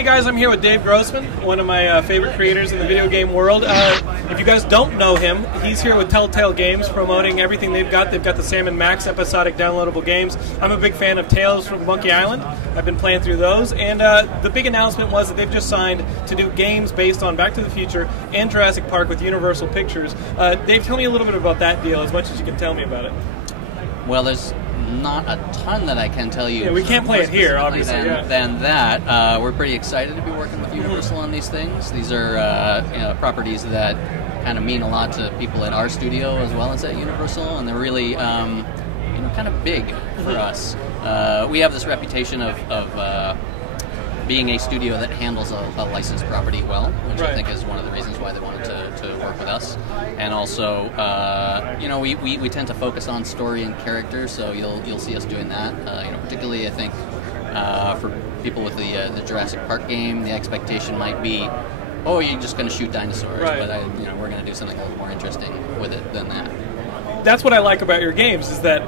Hey guys, I'm here with Dave Grossman, one of my favorite creators in the video game world. If you guys don't know him, he's here with Telltale Games promoting everything they've got. They've got the Sam & Max episodic downloadable games. I'm a big fan of Tales from Monkey Island. I've been playing through those. And the big announcement was that they've just signed to do games based on Back to the Future and Jurassic Park with Universal Pictures. Dave, tell me a little bit about that deal, as much as you can tell me about it. Well, there's not a ton that I can tell you. Yeah, we can't play it here, obviously. Than that, we're pretty excited to be working with Universal on these things. These are properties that kind of mean a lot to people at our studio as well as at Universal, and they're really kind of big for us. We have this reputation of being a studio that handles a licensed property well, which I think is one of the reasons why they wanted to work with us. And also, we tend to focus on story and character, so you'll see us doing that. Particularly, I think, for people with the Jurassic Park game, the expectation might be, oh, you're just going to shoot dinosaurs, but we're going to do something a little more interesting with it than that. That's what I like about your games, is that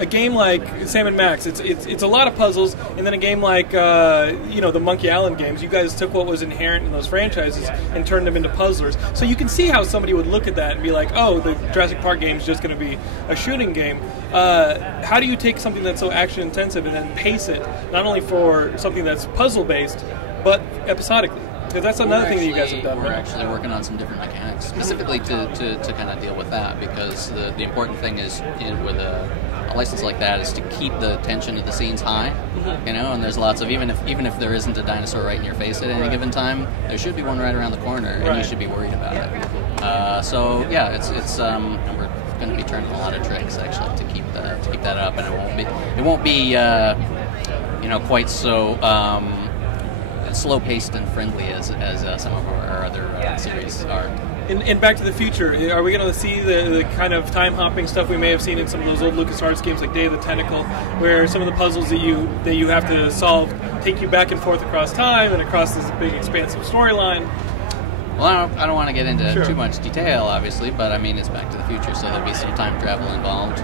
a game like Sam & Max, it's a lot of puzzles, and then a game like the Monkey Island games, you guys took what was inherent in those franchises and turned them into puzzlers. So you can see how somebody would look at that and be like, oh, the Jurassic Park game is just going to be a shooting game. How do you take something that's so action-intensive and then pace it, not only for something that's puzzle-based, but episodically? Because that's another thing that you guys have done. We're actually working on some different mechanics, specifically to kind of deal with that, because the important thing is with a license like that is to keep the tension of the scenes high, and there's lots of, even if there isn't a dinosaur right in your face at any given time, there should be one right around the corner, and you should be worried about it. It's we're going to be turning a lot of tricks actually to keep that up, and it won't be quite so slow-paced and friendly as some of our other series are. In Back to the Future, are we going to see the kind of time-hopping stuff we may have seen in some of those old LucasArts games like Day of the Tentacle, where some of the puzzles that you have to solve take you back and forth across time and across this big, expansive storyline? Well, I don't want to get into too much detail, obviously, but I mean, it's Back to the Future, so there'll be some time travel involved.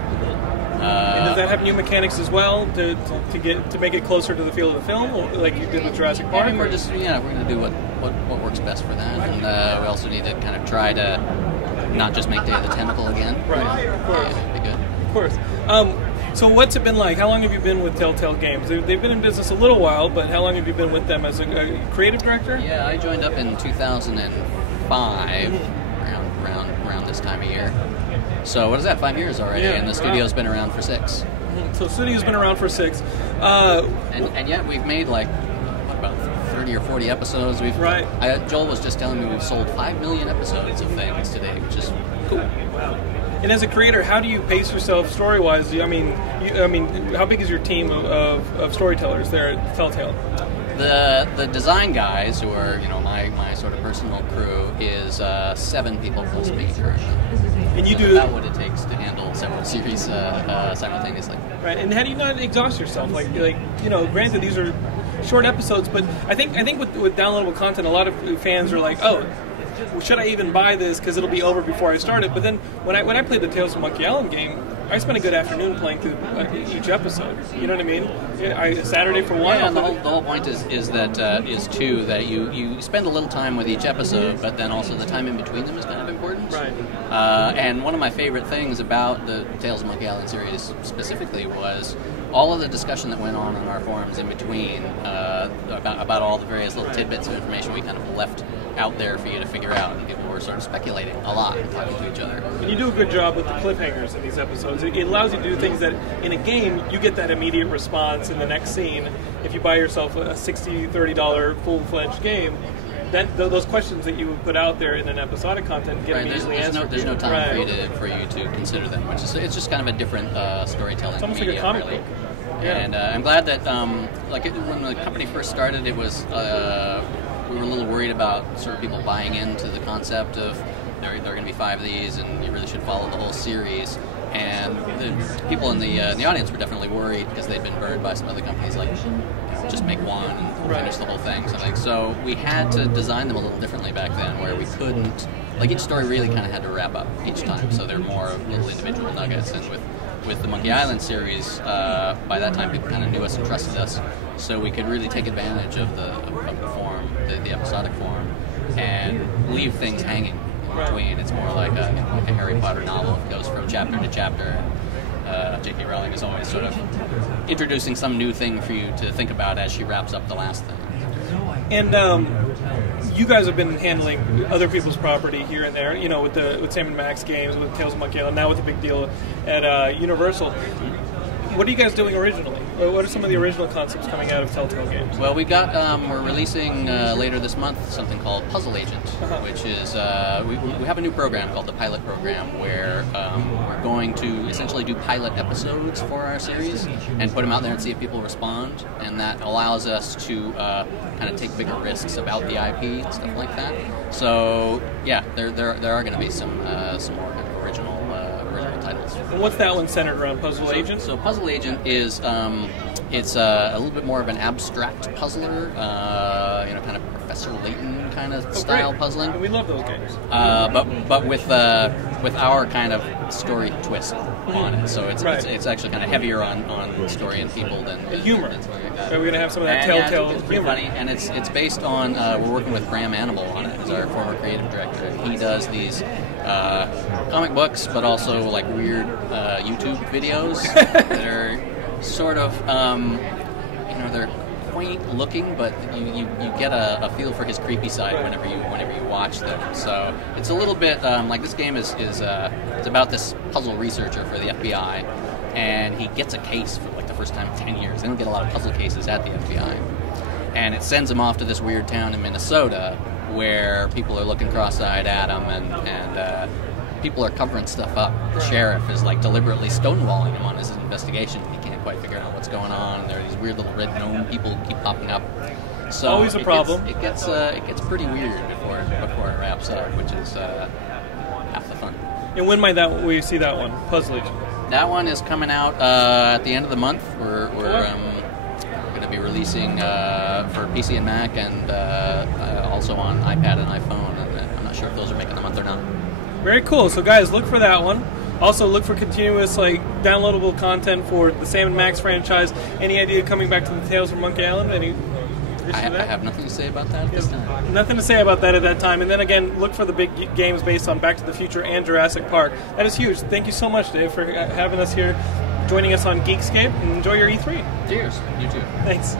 And does that have new mechanics as well to make it closer to the feel of the film, like you did with Jurassic Park? I mean, we're going to do what works best for that, and we also need to kind of try to not just make Day of the Tentacle again. Right, of course. Be good. Of course. So what's it been like? How long have you been with Telltale Games? They've been in business a little while, but how long have you been with them as a creative director? Yeah, I joined up in 2005, around this time of year. So what is that, 5 years already? And the studio's been around for 6. So the studio's been around for 6. And yet we've made about 30 or 40 episodes. Joel was just telling me we've sold 5 million episodes of things today, which is cool. Wow. And as a creator, how do you pace yourself story-wise? I mean, how big is your team of storytellers there at Telltale? The design guys, who are my sort of personal crew, is 7 people plus me. And you do about what it takes to handle several series simultaneously. Right, and how do you not exhaust yourself? Granted, these are short episodes, but I think with downloadable content, a lot of fans are like, oh, should I even buy this because it'll be over before I start it? But then when I played the Tales from Monkey Island game, I spent a good afternoon playing through each episode. You know what I mean? Saturday for one. Yeah, and the whole point is that you spend a little time with each episode, but then also the time in between them is kind of important. Right. And one of my favorite things about the Tales of Monkey Island series specifically was all of the discussion that went on in our forums in between about all the various little tidbits of information we kind of left out there for you to figure out, and people were sort of speculating a lot and talking to each other. And you do a good job with the cliffhangers in these episodes. It allows you to do things that in a game you get that immediate response in the next scene. If you buy yourself a $60, $30 full-fledged game, those questions that you would put out there in an episodic content get immediately answered. There's no time for you to consider them, it's just kind of a different storytelling. It's almost like a comic book. Yeah. And I'm glad that when the company first started, it was we were a little worried about sort of people buying into the concept of there are going to be 5 of these, and you really should follow the whole series. And the people in the audience were definitely worried because they'd been burned by some other companies like just make one and finish the whole thing. So we had to design them a little differently back then, where we couldn't, each story really kind of had to wrap up each time. So they're more little individual nuggets, and with with the Monkey Island series, by that time people kind of knew us and trusted us, so we could really take advantage of the form, the episodic form, and leave things hanging in between. It's more like a Harry Potter novel. It goes from chapter to chapter. J.K. Rowling is always sort of introducing some new thing for you to think about as she wraps up the last thing. And you guys have been handling other people's property here and there, with Sam & Max games, with Tales of Monkey Island, now with the big deal at Universal. What are you guys doing originally? What are some of the original concepts coming out of Telltale Games? Well, we're releasing later this month something called Puzzle Agent, which is we have a new program called the Pilot Program, where we're going to essentially do pilot episodes for our series and put them out there and see if people respond, and that allows us to kind of take bigger risks about the IP and stuff like that. So yeah, there are going to be some more original titles. And what's that one centered around? Puzzle Agent? So Puzzle Agent is it's a little bit more of an abstract puzzler, kind of Professor Layton kind of style puzzling. And we love those games. But with our kind of story twist on it. So it's actually kind of heavier on story and people than humor. So we're going to have some of that Telltale it's pretty funny, and it's based on we're working with Graham Animal on it, who's our former creative director, and he does these comic books, but also like weird YouTube videos that are sort of they're quaint looking, but you get a feel for his creepy side whenever you watch them. So it's a little bit like this game is it's about this puzzle researcher for the FBI, and he gets a case for like the first time in 10 years. They don't get a lot of puzzle cases at the FBI, and it sends him off to this weird town in Minnesota where people are looking cross-eyed at him, and people are covering stuff up. The sheriff is like deliberately stonewalling him on his investigation. He can't quite figure out what's going on. There are these weird little red gnome people keep popping up. So always a problem. It gets pretty weird before it wraps up, which is half the fun. And when might we see that one, Puzzle Agent? That one is coming out at the end of the month. We're going to be releasing for PC and Mac, and also on iPad and iPhone. And I'm not sure if those are making the month or not. Very cool. So guys, look for that one. Also look for continuous downloadable content for the Sam & Max franchise. Any idea coming back to the Tales from Monkey Island? I have nothing to say about that at this time. Nothing to say about that at that time. And then again, look for the big games based on Back to the Future and Jurassic Park. That is huge. Thank you so much, Dave, for having us here, joining us on Geekscape, and enjoy your E3. Cheers. You too. Thanks.